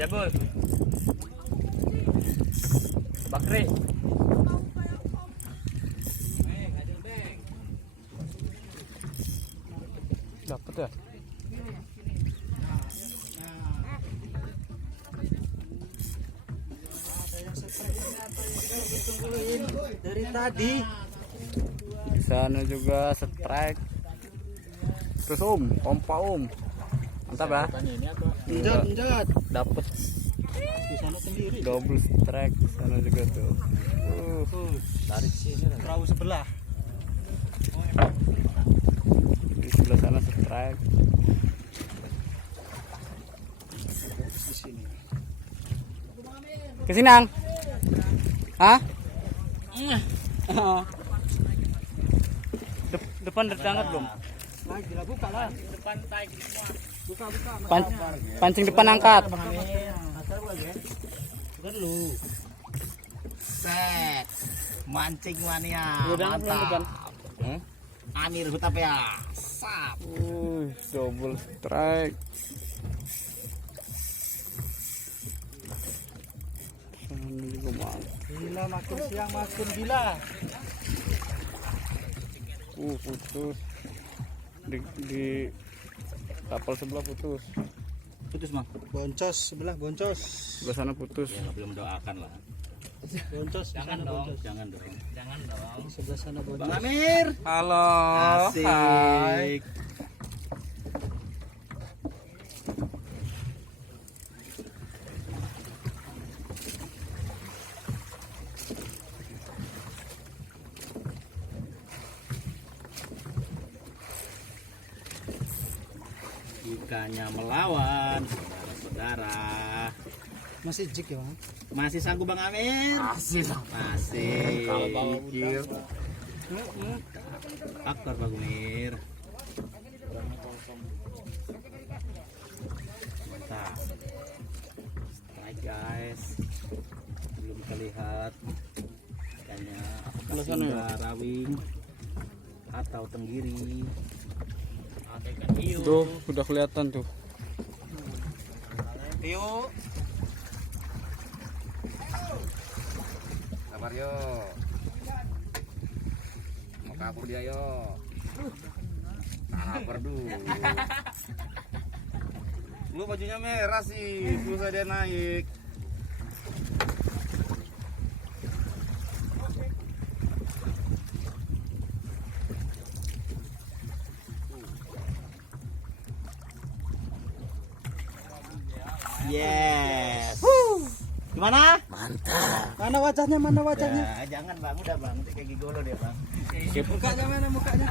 Jabul. Bakri. Dapat ya? Dari tadi. Di sana juga strike. Terus pompa mantap ya? Enjat. Dapat Di sana sendiri. double strike sana juga tuh. Tarik sini. Perahu sebelah. Di sebelah sana strike. Di sini. Ke sini, Ang. Hah? Depan terdangat belum? Lagi lah, buka lah. Depan taik semua. Buka. Pancing depan angkat. Bukan lu. Set. Mancing mania. Mantap. Amir Hutapea. Sap. Double strike. Sana juga mantap. Gila, makin siang makin gila. Putus. Di kapal sebelah putus. Putus, Bang. Boncos sebelah, boncos. Sebelah sana putus. Ya nggak belum doakan lah. Boncos. Jangan dong. Jangan dong. Sebelah sana boncos. Bang Amir. Halo. Asik. Hai. Ikannya melawan, saudara-saudara. Masih jig ya, Bang? Masih sanggup Bang Amir? Masih. Kalau bawa Mikir. Aktor Bang Amir. Mantap. Strike guys. Belum terlihat. Ikannya apakah singa, rawing atau tenggiri. Tuh, udah kelihatan tuh. Yuk. Sabar yo. Mau kabur dia yo. Sabar dulu. Lu bajunya merah sih, susah dia naik. Yes. Gimana? Mana wajahnya? Ya, jangan Bang, udah Bang. Itu kayak gigolo dia Bang. Mukanya mana mukanya?